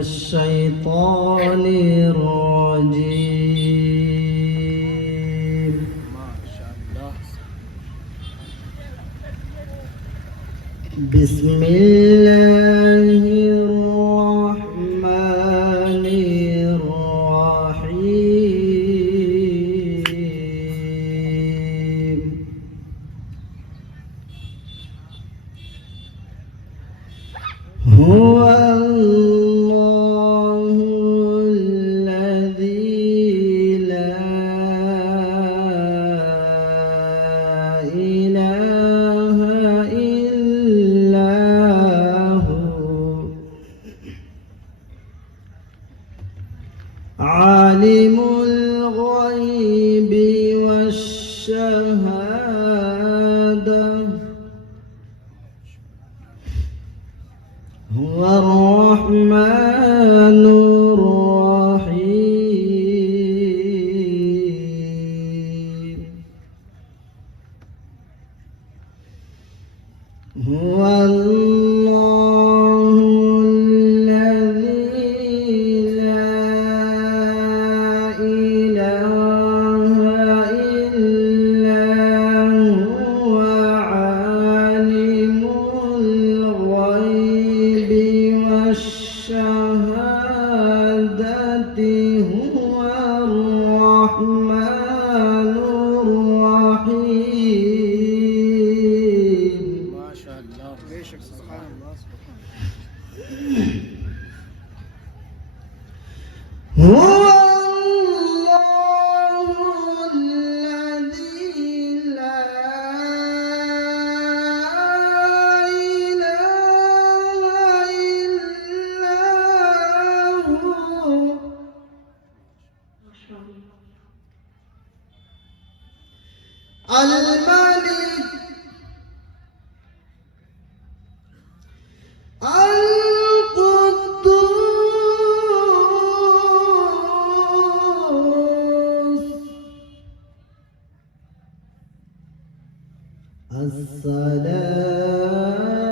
الشيطان الرجيم. ما شاء الله. بسم الله الرحمن الرحيم. هو الله الذي لا إله إلا هو عالم الغيب والشهادة هو الرحمن الرحيم. هو الله الذي لا إله إلا هو عالم الغيب والشهادة هو الرحمن الرحيم. ما شاء الله. سبحان الله. هو الله الذي لا إله إلا هو الملك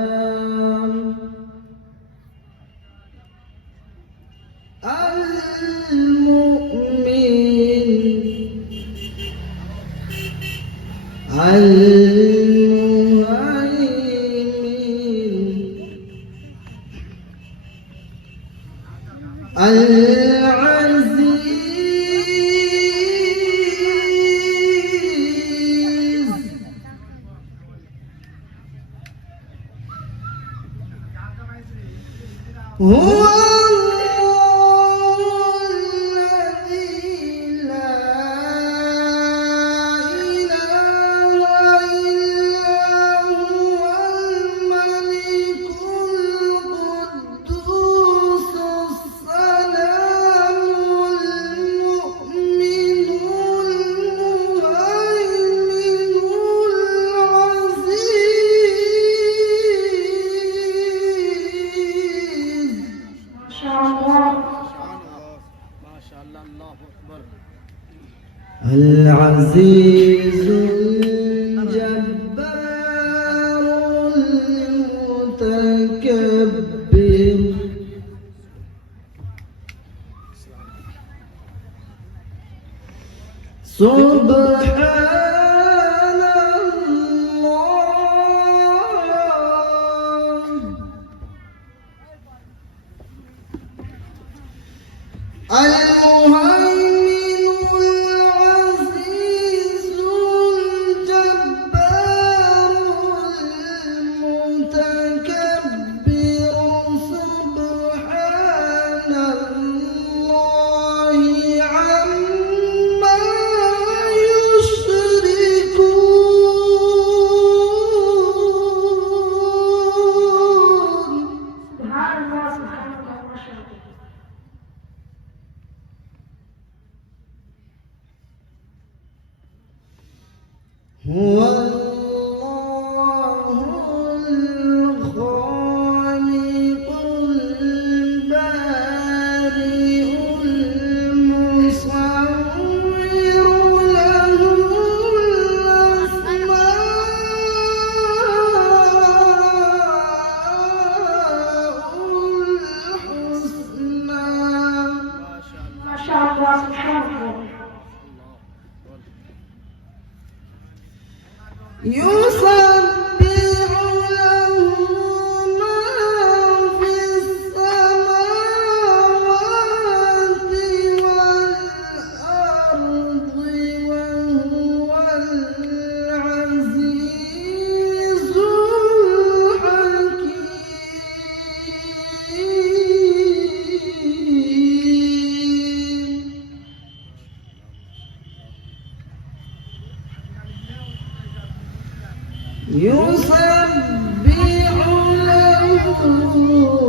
السلام المؤمن المهيمن العزيز. هو الله الذي لا إله إلا هو الملك القدوس السلام المؤمن المهيمن العزيز. ما شاء الله. الله أكبر. العزيز الجبار المتكبر سبحان الله. المهيمن العزيز الجبار المتكبر سبحان الله عما يشركون. سبحان الله. سبحان الله. ما شاء الله. هو الله الخالق البارئ المصور له الأسماء الحسنى. Allah subhanahu wa ta'ala. يسبح له ما في السماوات والأرض وهو العزيز الحكيم. يسبح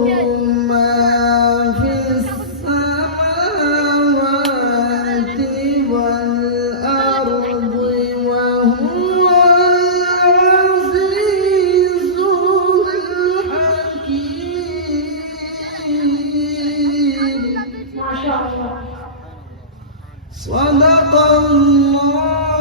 له ما في السماوات والأرض وهو العزيز الحكيم. MashaAllah. صدق الله